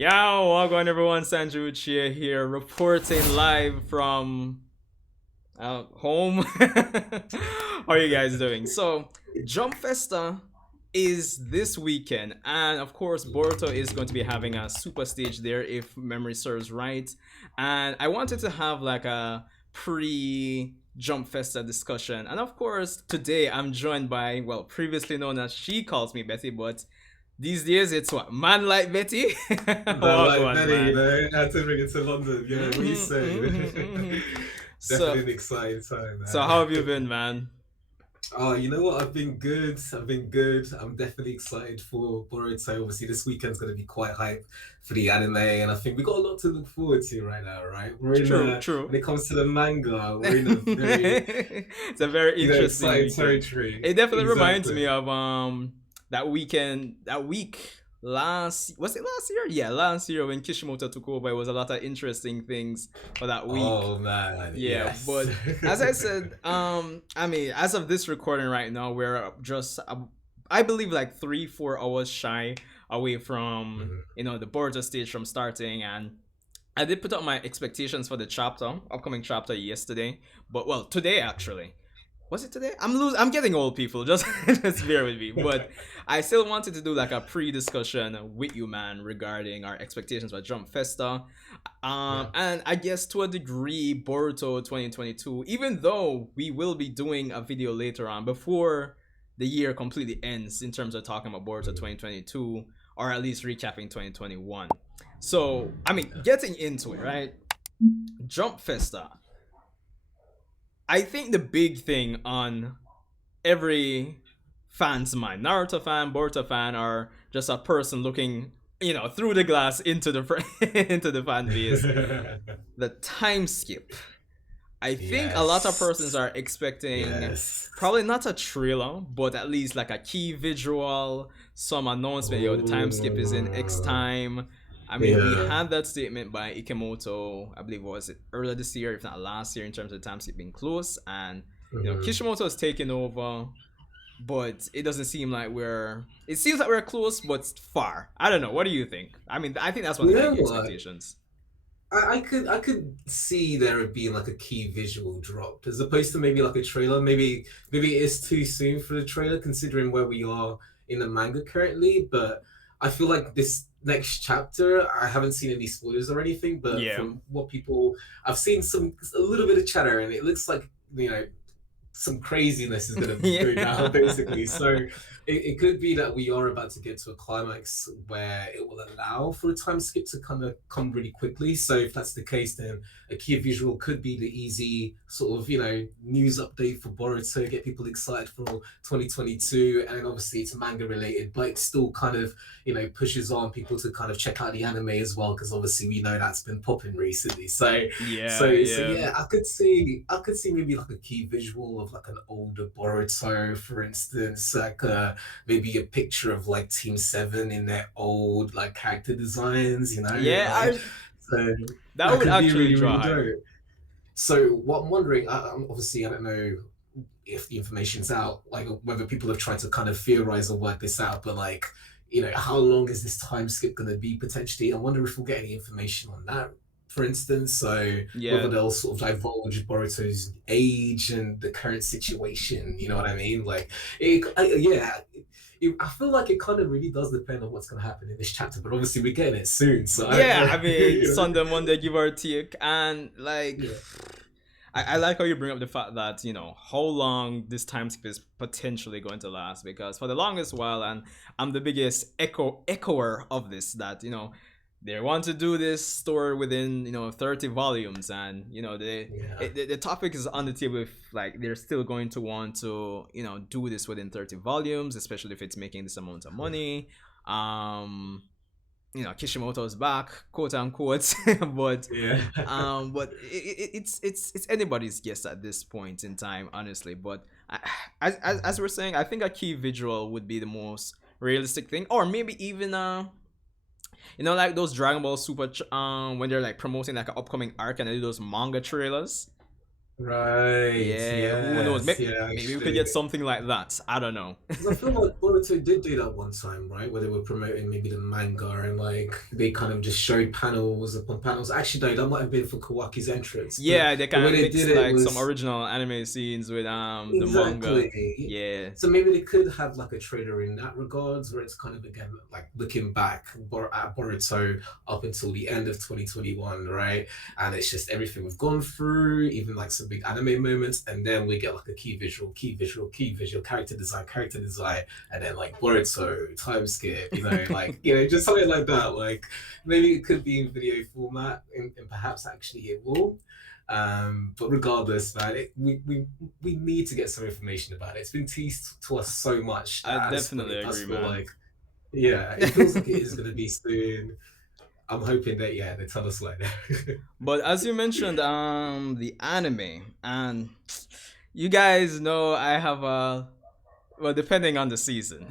Yo, welcome everyone. Sanju Chia here, reporting live from home. How are you guys doing? So, Jump Festa is this weekend, and of course, Boruto is going to be having a super stage there, if memory serves right. And I wanted to have like a pre Jump Festa discussion, and of course, today I'm joined by, well, previously known as She Calls Me Betty, but these days it's what, man like Betty. No, Walk like on, Benny, man. I had to bring it to London. Yeah, what are you saying? Definitely So an exciting time, so man. how have you been, man? Oh, you know what? I've been good. I've been good. I'm definitely excited for Boruto. Obviously, this weekend's going to be quite hype for the anime, and I think we got a lot to look forward to right now, right? True, true. When it comes to the manga, we're in a very, It's a very interesting exciting weekend. territory. It definitely reminds me Exactly. of that week last, was it last year? Yeah, last year when Kishimoto took over. It was a lot of interesting things for that week. Oh man, Yeah, yes. but as I said, I mean, as of this recording right now, we're just, I believe, like 3 4 hours shy away from Mhm. the Boruto stage from starting, and I did put up my expectations for the upcoming chapter yesterday, but well, today actually. Was it today? I'm getting old, people. Just just bear with me. But I still wanted to do like a pre-discussion with you, man, regarding our expectations for Jump Festa. Yeah. And I guess to a degree, Boruto 2022. Even though we will be doing a video later on before the year completely ends in terms of talking about Boruto Mhm. 2022, or at least recapping 2021. So I mean, getting into it, right? Jump Festa. I think the big thing on every fan's mind, Naruto fan, Boruto fan, or just a person looking, through the glass into the into the fan base, the time skip. I think a lot of persons Yes. are expecting Yes. probably not a trailer, but at least like a key visual, some announcement. Yo, the time skip is in X Oh, time. I mean, we yeah. had that statement by Ikemoto, I believe, was it earlier this year, if not last year, in terms of the time skip being close. And Mhm. Kishimoto is taking over, but it doesn't seem like we're. It seems like we're close, but far. I don't know. What do you think? I mean, I think that's one You of the know big what? expectations. I could see there being like a key visual dropped as opposed to maybe like a trailer. Maybe it is too soon for the trailer considering where we are in the manga currently. But I feel like this next chapter, I haven't seen any spoilers or anything, but Yeah. from what people I've seen a little bit of chatter and it looks like some craziness is going to go down Yeah. basically, so it could be that we are about to get to a climax where it will allow for a time skip to kind of come really quickly. So if that's the case, then a key visual could be the easy sort of news update for Boruto, get people excited for 2022. And obviously it's manga related, but it still kind of pushes on people to kind of check out the anime as well, because obviously we know that's been popping recently. So Yeah, so yeah. yeah, I could see maybe like a key visual of like an older Boruto, for instance, like maybe a picture of like Team Seven in their old like character designs, Yeah, like so that that would could be actually really draw really hype. dope. So what I'm wondering, obviously I don't know if the information's out, like whether people have tried to kind of theorize or work this out, but like how long is this time skip going to be potentially? I wonder if we'll get any information on that, for instance. So whether Yeah. they'll sort of divulge Boruto's age and the current situation, you know what I mean? Like, yeah. I feel like it kind of really does depend on what's going to happen in this chapter, but obviously we're getting it soon, so I don't Yeah, know. I mean, Sunday, Monday, give or take. And like, Yeah. I like how you bring up the fact that, how long this time skip is potentially going to last. Because for the longest while, and I'm the biggest echoer of this, that, they want to do this story within 30 volumes, and Yeah. the topic is on the table. If like they're still going to want to do this within 30 volumes, especially if it's making this amount of money. um Kishimoto's back, quote unquote. but Yeah. it's anybody's guess at this point in time, honestly. But as we're saying, I think a key visual would be the most realistic thing, or maybe even like those Dragon Ball Super when they're like promoting like an upcoming arc and they do those manga trailers. Right. Yeah, who knows? Yes. Maybe, Yeah. maybe we could get Actually. something like that. I don't know. Because I feel like Boruto did do that one time, right? Where they were promoting maybe the manga and like they kind of just showed panels upon panels. Actually, no, that might have been for Kawaki's entrance, but Yeah, they the way kind of they did mixed it like some was original anime scenes with the manga. exactly. Yeah. So maybe they could have like a trailer in that regards, where it's kind of again like looking back at Boruto up until the end of 2021, right? And it's just everything we've gone through, even like some big anime moments, and then we get like a key visual, character design, and then like Boruto, time skip, like just something like that. Like maybe it could be in video format, and perhaps actually it will. But regardless, man, we need to get some information about it. It's been teased to us so much I that at this point definitely it does agree, feel man. like, yeah, it feels like it is going to be soon. I'm hoping that yeah, they tell us later. But as you mentioned, the anime, and you guys know I have a, well, depending on the season,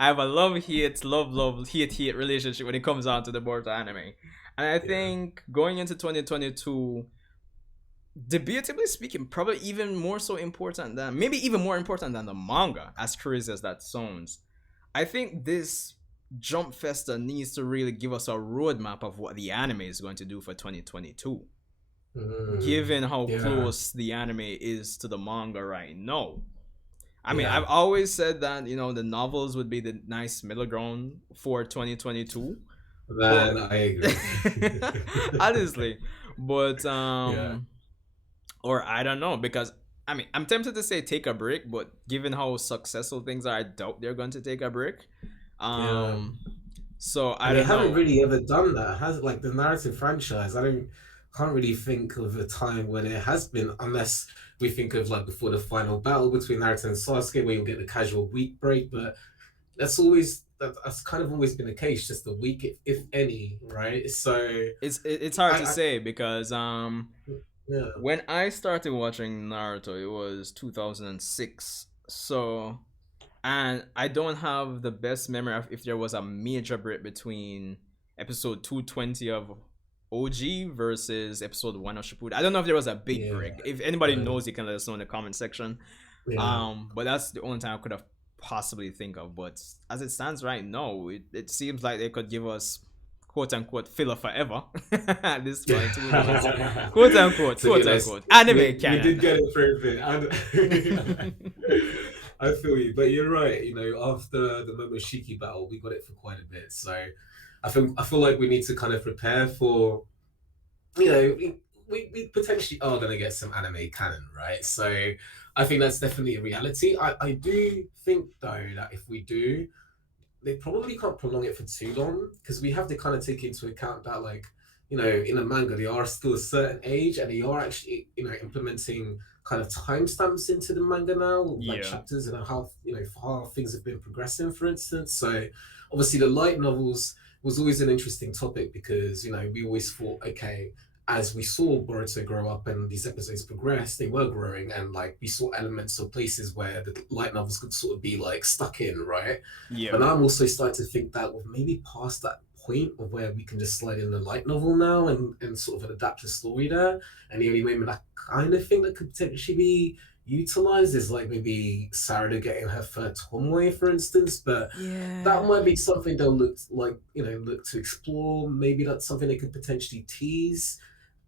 I have a love hate relationship when it comes down to the Boruto anime, and I Yeah. think going into 2022, debatably speaking, probably even more so important than, maybe even more important than the manga, as crazy as that sounds. I think this Jump Festa needs to really give us a roadmap of what the anime is going to do for 2022, given how Yeah. close the anime is to the manga right now. I mean, I've Yeah. always said that, the novels would be the nice middle ground for 2022, but Man, I agree. honestly, but Yeah. or I don't know, because I mean, I'm tempted to say take a break, but given how successful things are, I doubt they're going to take a break. Yeah. Um, so I And they don't haven't know. really ever done that. Has like the narrative franchise. I don't can't really think of a time when it has been, unless we think of like before the final battle between Naruto and Sasuke, where you'll get the casual week break. But that's kind of always been the case, just a week, if any, right? So It's hard to I say because yeah when I started watching Naruto, it was 2006. So, and I don't have the best memory of if there was a major break between episode 220 of OG versus episode 1 of Shippuden. I don't know if there was a big yeah break. If anybody um, knows, you can let us know in the comment section. yeah. But that's the only time I could have possibly think of. But as it stands right now, it seems like they could give us quote unquote filler forever at this point. Who knows? To be Quote honest, unquote, anime we canon. did get it for a bit. I feel you, but you're right. After the Momoshiki battle, we got it for quite a bit. So I feel like we need to kind of prepare for we potentially are going to get some anime canon, right? So I think that's definitely a reality. I do think though that if we do, they probably can't prolong it for too long because we have to kind of take into account that like in a manga they are still a certain age and they are actually implementing kind of timestamps into the manga now, like Yeah. chapters and how how things have been progressing, for instance. So obviously the light novels was always an interesting topic because we always thought, okay, as we saw Boruto grow up and these episodes progress, they were growing, and like we saw elements of places where the light novels could sort of be like stuck in, right? Yeah. But now I'm also starting to think that we're maybe past that point of where we can just slide in the light novel now and sort of adapt the story there. And the only moment I kind of think that could potentially be utilized is like maybe Sarada getting her third Tomoe, for instance. But that Yeah. might be something they'll look to explore. Maybe that's something they could potentially tease.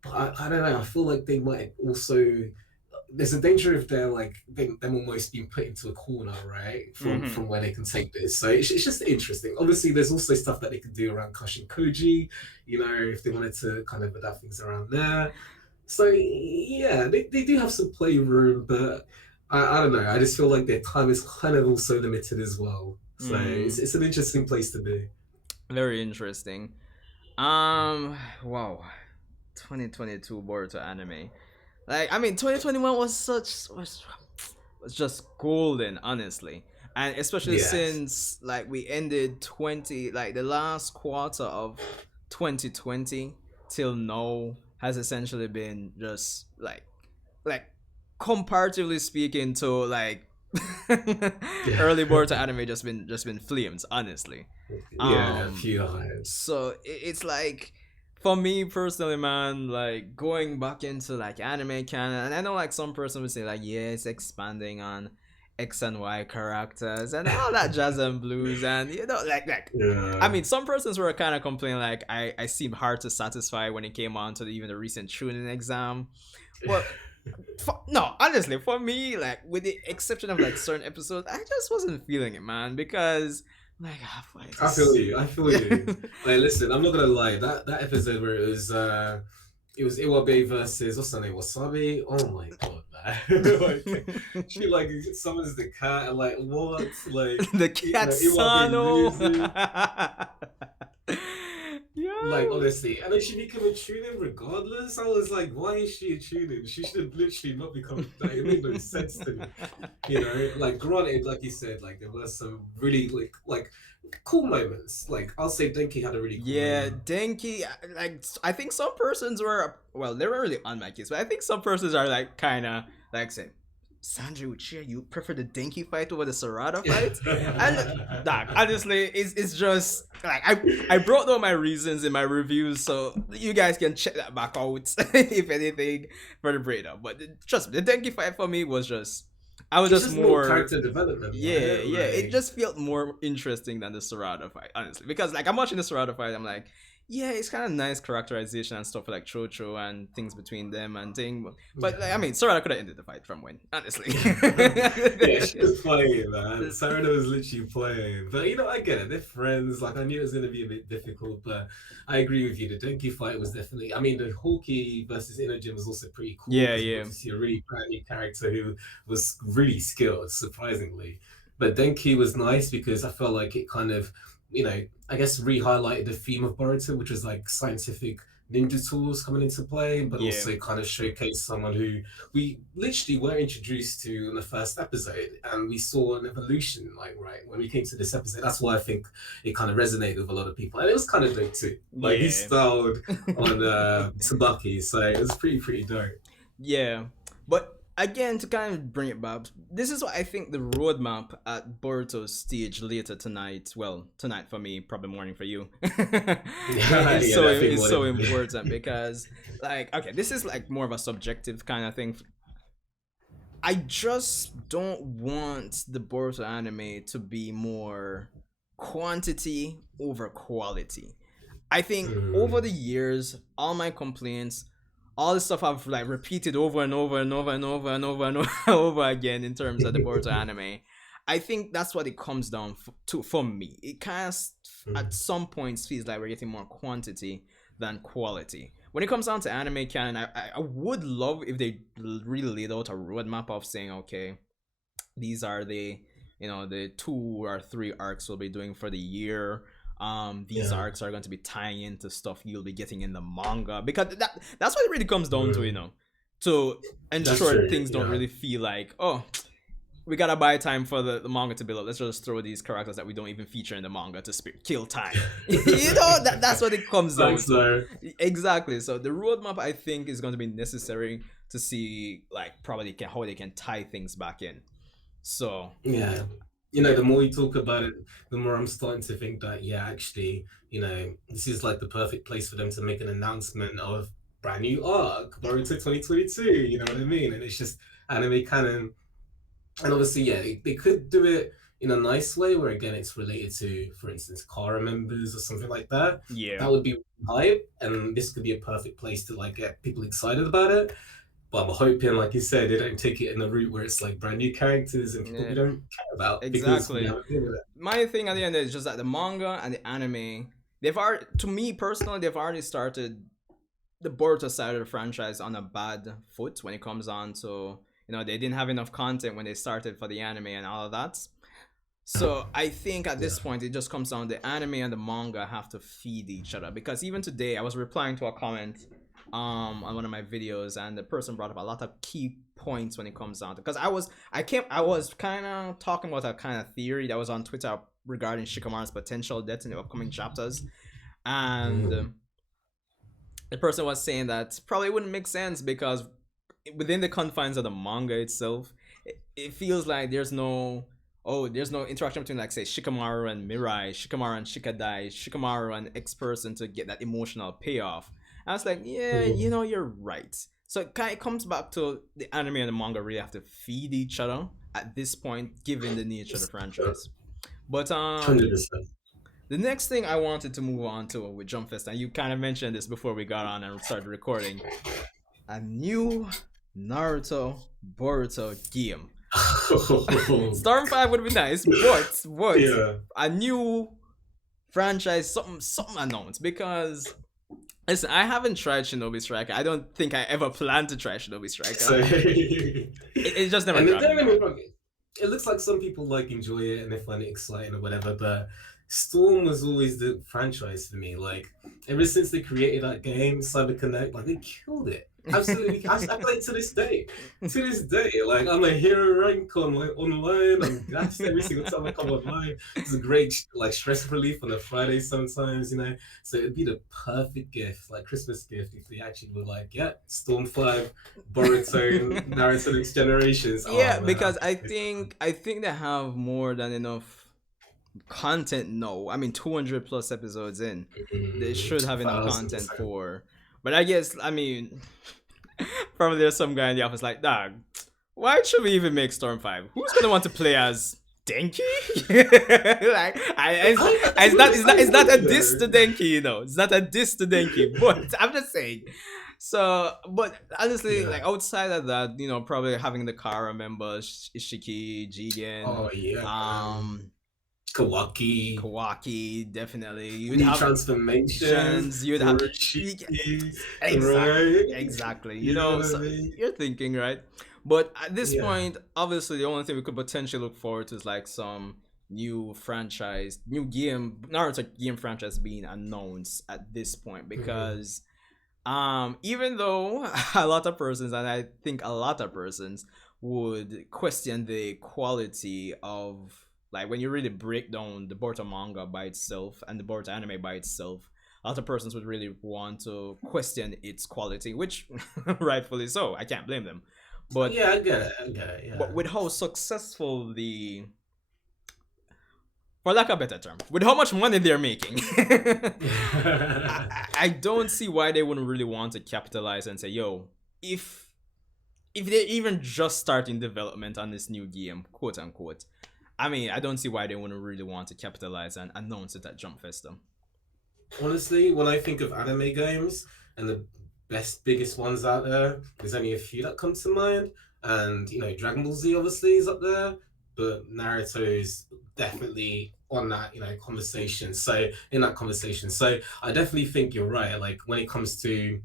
But I don't know. I feel like they might also there's a danger if they're like them almost being put into a corner, right? From Mm-hmm. from where they can take this. So it's just interesting. Obviously, there's also stuff that they could do around Kashin Koji, if they wanted to kind of adapt things around there. So yeah, they do have some playroom, but I don't know. I just feel like their time is kind of also limited as well. So it's, Mm. it's an interesting place to be. Very interesting. Wow. 2022 Boruto anime. Like, I mean, 2021 was just golden, honestly, and especially Yes. since like we ended 20, like the last quarter of 2020 till now has essentially been just like comparatively speaking to like Yeah. early Boruto anime just been flames, honestly. Yeah, a um few times. so it's like for me personally, man, like going back into like anime canon, and I know like some person would say like, yeah, it's expanding on X and Y characters and all that jazz and blues, and I Yeah. mean, some persons were kind of complaining like I seem hard to satisfy when it came on to even the recent tuning exam, but no, honestly, for me, like with the exception of like certain episodes, I just wasn't feeling it, man, because like what is I feel this? you. I feel you. Like, listen, I'm not gonna lie. That episode where it was Iwabe versus what's her name, Wasabi. Oh my god, man! Like she like summons the cat and like what? Like The Iwabe Catsano. loses. Like Yo. honestly, and then she became a Chunin regardless. I was like, why is she a Chunin? She should have literally not become. Like, it made no sense to me. You know, like granted, like you said, like there were some really like cool moments. Like I'll say Denki had a really cool Yeah, moment. Denki. Like I think some persons were well, they were really on my case, but I think some persons are like kind of like saying, Sanjay Uchiha, you prefer the Denki fight over the Sarada fight? And that honestly, it's just like I brought down my reasons in my reviews, so you guys can check that back out if anything for the breakdown. But trust me, the Denki fight for me was just I was It's just just more more character development, yeah, right? yeah. It Like just felt more interesting than the Sarada fight, honestly. Because like I'm watching the Sarada fight, I'm like, yeah, it's kind of nice characterization and stuff like Chocho and things between them and thing. But like, I yeah. mean, Sarada could have ended the fight from when, honestly. Yeah, she was playing, man. Sarada was literally playing. But you know, I get it. They're friends. Like I knew it was gonna be a bit difficult, but I agree with you. The Denki fight was definitely I mean the Hawkeye versus Inojin was also pretty cool Yeah, because we yeah, got to see a really brand new character who was really skilled, surprisingly. But Denki was nice because I felt like it kind of, I guess re-highlighted the theme of Boruto, which was like scientific ninja tools coming into play, but yeah, also kind of showcased someone who we literally were introduced to in the first episode, and we saw an evolution. Like right when we came to this episode, that's why I think it kind of resonated with a lot of people, and it was kind of dope too. Like he yeah. styled on Tsubaki, so it was pretty dope. Yeah, but again, to kind of bring it back, this is what I think the roadmap at Boruto's stage later tonight. Well, tonight for me, probably morning for you. Yeah, It's so definitely it's wanted so to be. important because, like, okay, this is like more of a subjective kind of thing. I just don't want the Boruto anime to be more quantity over quality. I think over the Mm, years, all my complaints, all the stuff I've like repeated over and over and over and over and over and over, over again in terms of the Boruto anime, I think that's what it comes down to for me. It kind of at mm, some points feels like we're getting more quantity than quality. When it comes down to anime canon, I would love if they really laid out a roadmap of saying, okay, these are the the 2 or 3 arcs we'll be doing for the year. These yeah, arcs are going to be tying into stuff you'll be getting in the manga because that's what it really comes down to, mm. to That's ensure true. things don't Yeah. really feel like, oh, we gotta buy time for the manga to build up. Let's just throw these characters that we don't even feature in the manga to kill time. That's what it comes down Thanks, to. though. Exactly. So the roadmap I think is going to be necessary to see like probably how they can tie things back in. So Yeah. The more you talk about it, the more I'm starting to think that, yeah, actually, this is like the perfect place for them to make an announcement of brand new arc, Boruto 2022, you know what I mean? And it's just anime canon. And obviously, yeah, they could do it in a nice way where, again, it's related to, for instance, Kara members or something like that. yeah, That would be hype. And this could be a perfect place to, like, get people excited about it. But I'm hoping, like you said, they don't take it in the route where it's like brand new characters and people we yeah, don't care about because we exactly. haven't been with My thing at the end is just that the manga and the anime, they've already, to me personally, they've already started the Boruto side of the franchise on a bad foot when it comes on to they didn't have enough content when they started for the anime and all of that. it. So I think at Yeah. this point it just comes down the anime and the manga have to feed each other because even today I was replying to a comment on one of my videos and the person brought up a lot of key points when it comes down to because I was kind of talking about a kind of theory that was on Twitter regarding Shikamaru's potential death in the upcoming chapters and Mm. the person was saying that probably wouldn't make sense because within the confines of the manga itself, it feels like there's no oh, there's no interaction between, like, say, Shikamaru and Mirai, Shikamaru and Shikadai, Shikamaru and X person to get that emotional payoff. I was like, yeah, you Mm. know, you're right. So it kind of comes back to the anime and the manga really have to feed each other at this point, given the nature of the franchise. But 100%. the next thing I wanted to move on to with Jump Fest, and you kind of mentioned this before we got on and started recording, a new Naruto Boruto game. Storm 5 would be nice, but Yeah. a new franchise, something announced, because listen, I haven't tried Shinobi Striker. I don't think I ever planned to try Shinobi Striker. So, It just never and then grabbed don't me. get me wrong, it looks like some people like enjoy it and they find it exciting or whatever, but Storm was always the franchise for me. Like ever since they created that game, Cyber Connect, like they killed it. Absolutely, I play it to this day. To this day, like I'm a hero rank on like online. I'm gassed every single time I come online. It's a great like stress relief on a Friday sometimes, you know. So it'd be the perfect gift, like Christmas gift, if they actually were like, yeah, Storm 5, Boruto, Naruto Next Generations. Yeah, Oh man, because I it's so think I think they have more than enough content. No, I mean 200 plus episodes in, they should have enough thousand content percent. for. But I guess, I mean, probably there's some guy in the office like, dog, why should we even make Storm 5? Who's gonna want to play as Denki? Like, it's not a diss to Denki, you know. It's not a diss to Denki, but I'm just saying. So, but honestly, Yeah. like outside of that, you know, probably having the Kara members, Ishiki, Jigen, Oh yeah, man. um, Kawaki, Kawaki, definitely. You'd new have transformations, you'd have Furoshiki, exactly, right? exactly. You You know know, what I so mean? you're thinking, right? But at this Yeah. point, obviously, the only thing we could potentially look forward to is like some new franchise, new game, Naruto game franchise being announced at this point, Mhm. because even though a lot of persons, and I think a lot of persons would question the quality of, like, when you really break down the Boruto manga by itself and the Boruto anime by itself, a lot of persons would really want to question its quality, which rightfully so. I can't blame them. But Yeah, I get it. I get it. but Yeah. with how successful the, for lack of a better term, with how much money they're making, I don't see why they wouldn't really want to capitalize and say, yo, if if they're even just starting development on this new game, quote unquote, I mean, I don't see why they wouldn't really want to capitalize and announce it at Jump Festa. Honestly, when I think of anime games and the best, biggest ones out there, there's only a few that come to mind. And, you know, Dragon Ball Z obviously is up there, but Naruto is definitely on that, you know, conversation. So, in that conversation. So, I definitely think you're right. Like, when it comes to,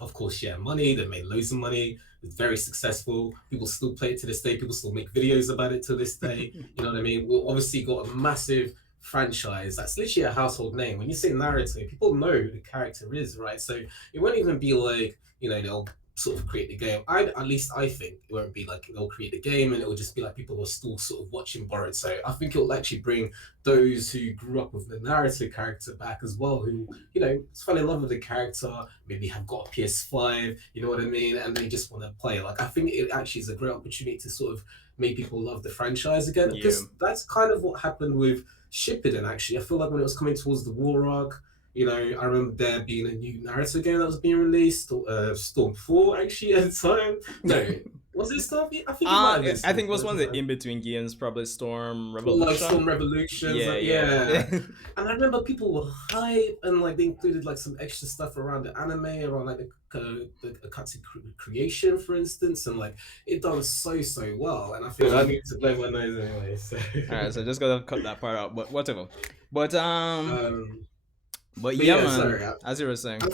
of course, yeah, money. They made loads of money. It's very successful. People still play it to this day. People still make videos about it to this day. You know what I mean? We obviously got a massive franchise that's literally a household name. When you say Naruto, people know who the character is, right? So it won't even be like, you know, they'll sort of create the game. At least I think it won't be like they'll create the game and it will just be like people are still sort of watching Boruto. I think it'll actually bring those who grew up with the Naruto character back as well, who, you know, fell in love with the character, maybe have got a PS5, you know what I mean, and they just want to play. Like, I think it actually is a great opportunity to sort of make people love the franchise again, Yeah. because that's kind of what happened with Shippuden. Actually, I feel like when it was coming towards the war arc, you know, I remember there being a new Naruto game that was being released, Storm 4 actually at the time. No, was it Storm? I think it might have been I Storm think it 4 was at one the of the time. in between games, probably Storm Or like Storm Revolution. Revolutions, Yeah, like yeah. yeah. And I remember people were hype and like they included like some extra stuff around the anime, around like the Akatsu creation, for instance, and like it done so well. And I feel like I need to blow my nose anyway. So All right, so just gotta cut that part out, but whatever. But um but but yeah, yeah, man. sorry. As you were saying, I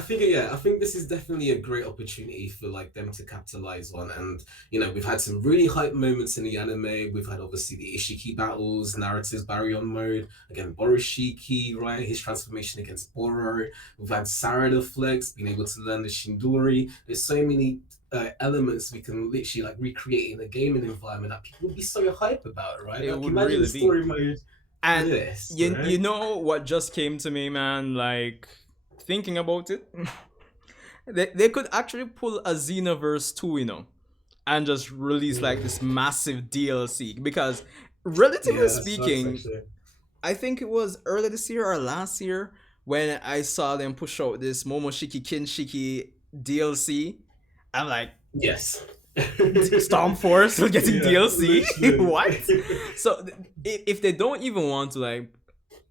think yeah, I think this is definitely a great opportunity for like them to capitalize on. And you know, we've had some really hype moments in the anime. We've had obviously the Ishiki battles, narratives, Baryon mode, again Boroshiki, right? His transformation against Boro. We've had Sarada Flex, being able to learn the Shindori. There's so many elements we can literally like recreate in a gaming environment that people would be so hype about, right? it Like would imagine the really be. story mode for And this, you right? know what just came to me, man? Like, thinking about it, they could actually pull a Xenoverse 2, you know. and just release like Mm. this massive DLC because relatively Yeah, that sucks speaking, actually. I think it was early this year or last year when I saw them push out this Momoshiki Kinshiki DLC. I'm like, Yes. Storm Force was getting Yeah, DLC? literally. What? So if they don't even want to like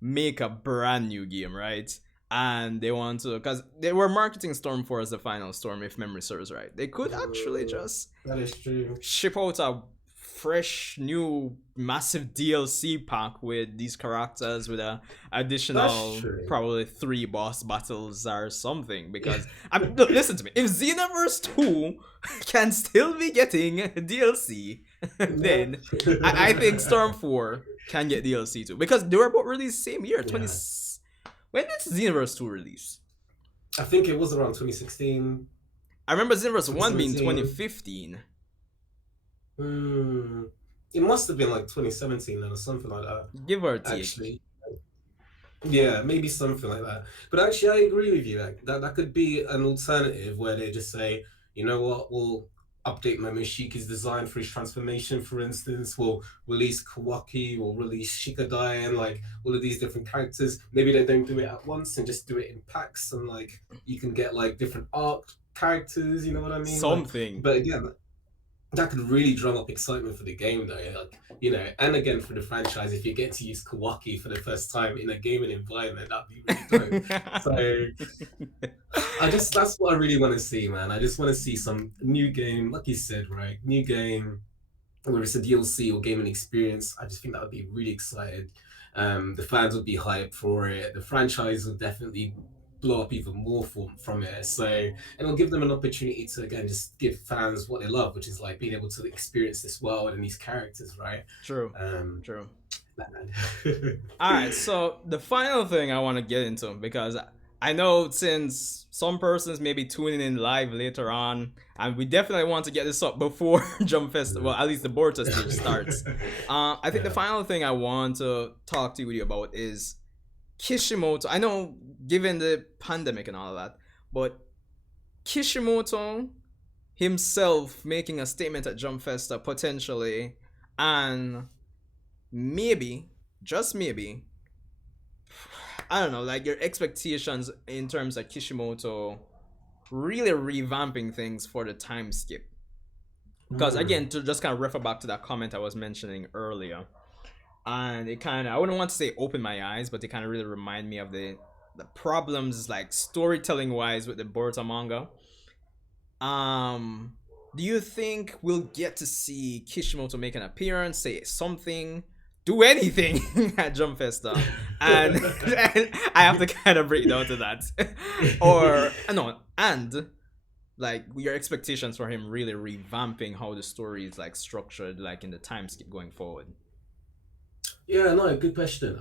make a brand new game, right? And they want to, because they were marketing Storm Force the final Storm, if memory serves right. They could actually Mm, just that is true. ship out a fresh new massive DLC pack with these characters with a That's additional true. probably 3 boss battles or something because look, listen to me, if Xenoverse 2 can still be getting DLC Yeah. then I think Storm 4 can get DLC too because they were both released same year 20. Yeah. When did Xenoverse 2 release? I think it was around 2016, I remember Xenoverse 1 being 2017. 2015. Hmm. It must have been like 2017 then or something like that. Give or take. Actually, yeah, maybe something like that. But actually, I agree with you. Like, that could be an alternative where they just say, you know what, we'll update Momoshiki's design for his transformation, for instance. We'll release Kawaki, we'll release Shikadai, and like all of these different characters. Maybe they don't do it at once and just do it in packs, and like you can get like different arc characters. You know what I mean? Like, Something. but again, that could really drum up excitement for the game though, like, you know, and again for the franchise, if you get to use Kawaki for the first time in a gaming environment, that'd be really dope. So I just, that's what I really want to see, man. I just want to see some new game, like you said, right? New game, whether it's a DLC or gaming experience. I just think that would be really excited. The fans would be hyped for it. The franchise will definitely blow up even more from it. So, and it'll give them an opportunity to again just give fans what they love, which is like being able to experience this world and these characters, right? True. Um, True. man. All right. So the final thing I want to get into because I know since some persons may be tuning in live later on, and we definitely want to get this up before Jump Fest. Well, at least the Boruto stage starts. I think the Yeah. final thing I want to talk to you about is Kishimoto. I know, given the pandemic and all of that, but Kishimoto himself making a statement at Jump Festa potentially, and maybe, just maybe, I don't know, like your expectations in terms of Kishimoto really revamping things for the time skip. Because Mm. again, to just kind of refer back to that comment I was mentioning earlier, and it kind of, I wouldn't want to say open my eyes, but it kind of really remind me of the problems like storytelling wise with the Boruto manga. Um, do you think we'll get to see Kishimoto make an appearance, say something, do anything at Jump Festa? And I have to kind of break down to that, or no, and like your expectations for him really revamping how the story is like structured, like in the time skip going forward. Yeah, no, good question.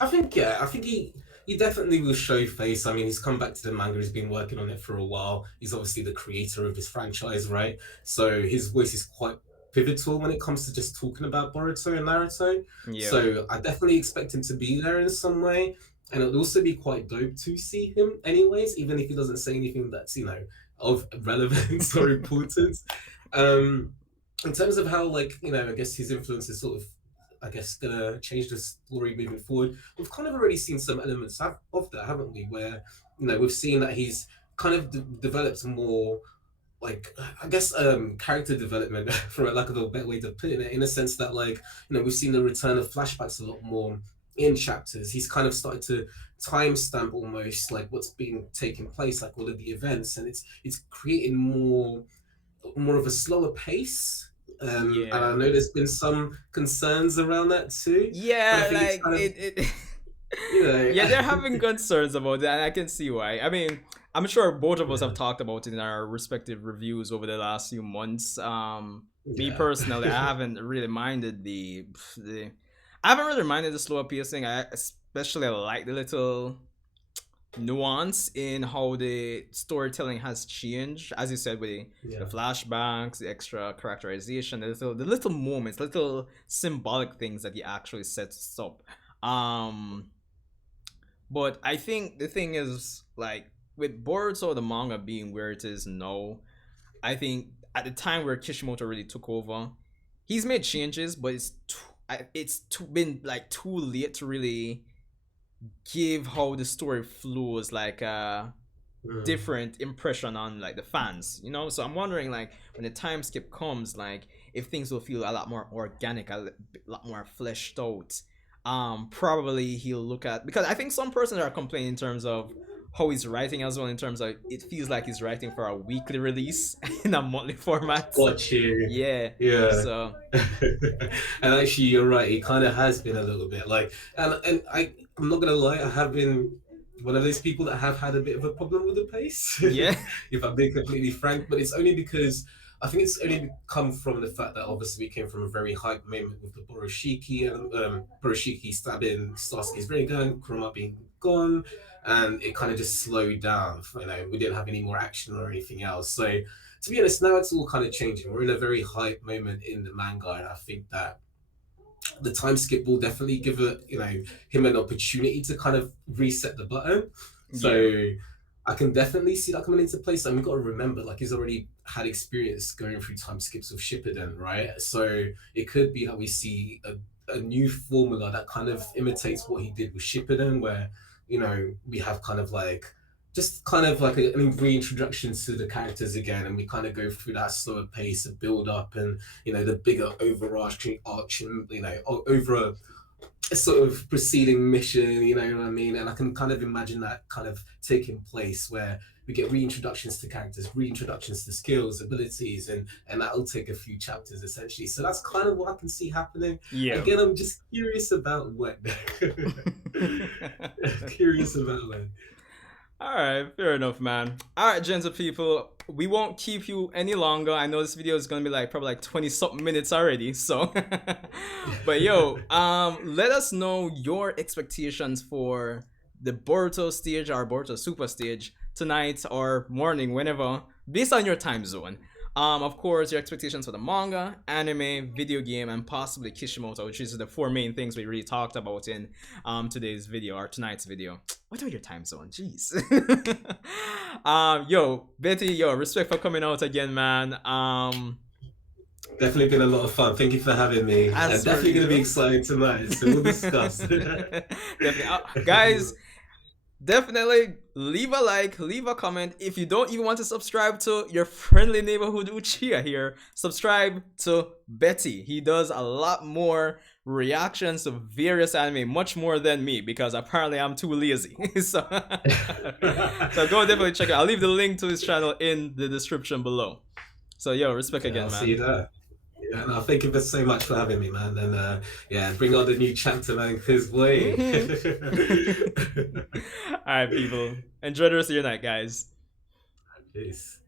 I think yeah, I think he definitely will show face. I mean, he's come back to the manga. He's been working on it for a while. He's obviously the creator of this franchise, right? So his voice is quite pivotal when it comes to just talking about Boruto and Naruto. Yeah. So I definitely expect him to be there in some way, and it would also be quite dope to see him, anyways, even if he doesn't say anything that's of relevance or importance. Um, in terms of how I guess his influence is sort of I guess gonna change the story moving forward. We've kind of already seen some elements of that, haven't we? Where we've seen that he's kind of developed more like I guess character development for a lack of a better way to put it, in a sense that we've seen the return of flashbacks a lot more in chapters. He's kind of started to timestamp almost like what's been taking place, like all of the events, and it's creating more of a slower pace. And I Yeah. know there's been some concerns around that too, but I Yeah, think it's like kind of, it you know, yeah, they're having concerns about that, and I can see why. I mean, I'm sure both of us yeah, have talked about it in our respective reviews over the last few months. Me yeah, personally, I haven't really minded the I haven't really minded the slower pacing. I especially like the little nuance in how the storytelling has changed, as you said, with the yeah, flashbacks, the extra characterization, the little moments, little symbolic things that he actually sets up. Um, but I think the thing is like with Boruto the manga being where it is now, I think at the time where Kishimoto really took over, he's made changes, but been like too late to really give how the story flows like Mm. different impression on like the fans, you know. So I'm wondering like when the time skip comes, like if things will feel a lot more organic, lot more fleshed out. Probably he'll look at, because I think some persons are complaining in terms of how he's writing as well, in terms of it feels like he's writing for a weekly release in a monthly format. Got you. Yeah. Yeah. So And actually, you're right. It kind of has been a little bit like, I'm not gonna lie. I have been one of those people that have had a bit of a problem with the pace, yeah. if I'm being completely frank. But it's only because I think it's only come from the fact that obviously we came from a very hype moment with the Boroshiki and Boroshiki stabbing Sasuke's Rinnegan, Kurama being gone, and it kind of just slowed down. You know, we didn't have any more action or anything else. So to be honest, now it's all kind of changing. We're in a very hype moment in the manga, and I think that the time skip will definitely give him an opportunity to kind of reset the button. Yeah. So I can definitely see that coming into place. And we've got to remember, like he's already had experience going through time skips with Shippuden, right? So it could be that we see a new formula that kind of imitates what he did with Shippuden, where we have kind of like just kind of like an reintroduction to the characters again, and we kind of go through that slower pace of build up, and the bigger overarching over a sort of preceding mission, you know what I mean? And I can kind of imagine that kind of taking place where we get reintroductions to characters, reintroductions to skills, abilities, and that'll take a few chapters essentially. So that's kind of what I can see happening. Yeah. Again, I'm just curious about when. Curious about when. All right, fair enough, man. All right, gentle people, we won't keep you any longer. I know this video is gonna be like probably like 20 something minutes already. So, but yo, let us know your expectations for the Boruto stage or Boruto Super stage tonight or morning, whenever, based on your time zone. Of course, your expectations for the manga, anime, video game, and possibly Kishimoto, which is the four main things we really talked about in today's video or tonight's video. What about your time zone? Jeez. Yo, Betty, yo, respect for coming out again, man. Definitely been a lot of fun. Thank you for having me. As Definitely going to be you. exciting tonight, so we'll discuss. Definitely. Guys, definitely leave a like, leave a comment. If you don't even want to subscribe to your friendly neighborhood Uchiha here, subscribe to Betty. He does a lot more reactions to various anime, much more than me, because apparently I'm too lazy. So go definitely check it out. I'll leave the link to his channel in the description below. So yo, respect again, I'll man. see you there. Yeah, no, thank you so much for having me, man. And bring on the new chapter, man, his way. All right, people. Enjoy the rest of your night, guys. Peace.